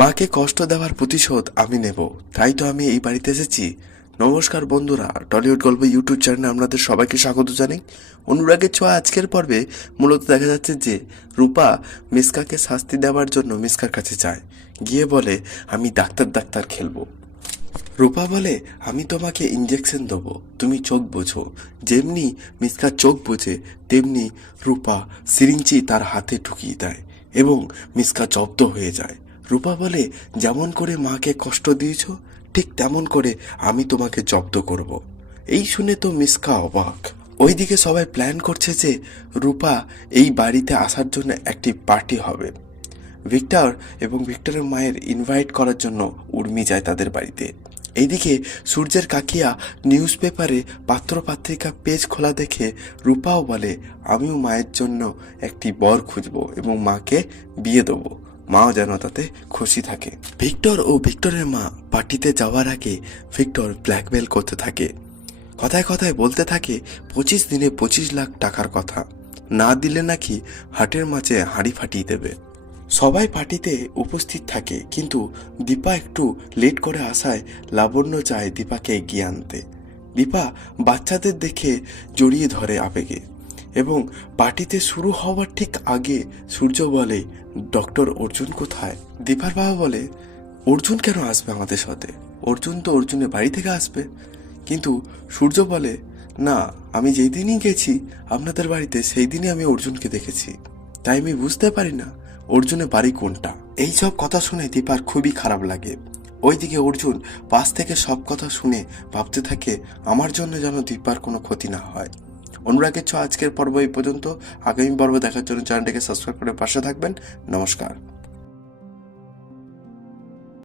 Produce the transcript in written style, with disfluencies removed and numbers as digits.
মাকে কষ্ট দেওয়ার প্রতিশোধ আমি নেব, তাই তো আমি এই বাড়িতে এসেছি। নমস্কার বন্ধুরা, টলিউড গল্প ইউটিউব চ্যানেলে আপনাদের সবাইকে স্বাগত জানাই। অনুরাগের ছোঁয়া আজকের পর্বে মূলত দেখা যাচ্ছে যে রূপা মিসকাকে শাস্তি দেওয়ার জন্য মিসকার কাছে যায়, গিয়ে বলে আমি ডাক্তার খেলবো। রূপা বলে আমি তোমাকে ইঞ্জেকশন দেবো, তুমি চোখ বোঝো। যেমনি মিসকার চোখ বোঝে তেমনি রূপা সিরিঞ্জি তার হাতে ঢুকিয়ে দেয় এবং মিসকা জব্দ হয়ে যায়। রূপা বলে যেমন করে মাকে কষ্ট দিয়েছ ঠিক তেমন করে আমি তোমাকে জব্দ করব। এই শুনে তো মিসকা অবাক। ওইদিকে সবাই প্ল্যান করছে যে রূপা এই বাড়িতে আসার জন্য একটি পার্টি হবে। ভিক্টর এবং ভিক্টরের মায়ের ইনভাইট করার জন্য উর্মি যায় তাদের বাড়িতে। এইদিকে সূর্যের কাকিয়া নিউজ পেপারে পাত্রপাত্রিকা পেজ খোলা দেখে রূপাও বলে আমিও মায়ের জন্য একটি বর খুঁজব এবং মাকে বিয়ে দেবো, মাও যেন তাতে খুশি থাকে। ভিক্টর ও ভিক্টরের মা পার্টিতে যাওয়ার আগে ভিক্টর ব্ল্যাকমেল করতে থাকে, কথায় কথায় বলতে থাকে 25 দিনে 25 লাখ টাকার কথা, না দিলে নাকি হাটের মাঝে হাঁড়ি ফাটিয়ে দেবে। সবাই পার্টিতে উপস্থিত থাকে, কিন্তু দীপা একটু লেট করে আসায় লাবণ্য চায় দীপাকে এগিয়ে আনতে। দীপা বাচ্চাদের দেখে জড়িয়ে ধরে আবেগে এবং পার্টিতে শুরু হওয়ার ঠিক আগে সূর্য বলে ডক্টর অর্জুন কোথায়। দীপার বাবা বলে অর্জুন কেন আসবে আমাদের সাথে, অর্জুন তো অর্জুনের বাড়ি থেকে আসবে। কিন্তু সূর্য বলে না, আমি যেই দিনই গেছি আপনাদের বাড়িতে সেই দিনই আমি অর্জুনকে দেখেছি, তাই আমি বুঝতে পারি না অর্জুনের বাড়ি কোনটা। এই সব কথা শুনে দীপার খুবই খারাপ লাগে। ওইদিকে অর্জুন পাশ থেকে সব কথা শুনে ভাবতে থাকে আমার জন্য যেন দীপার কোনো ক্ষতি না হয়। অনুরাগের ছোঁয়া আজকের পর্ব এই পর্যন্ত। আগামী পর্ব দেখার জন্য চ্যানেলটাকে সাবস্ক্রাইব করে পাশে থাকবেন। নমস্কার।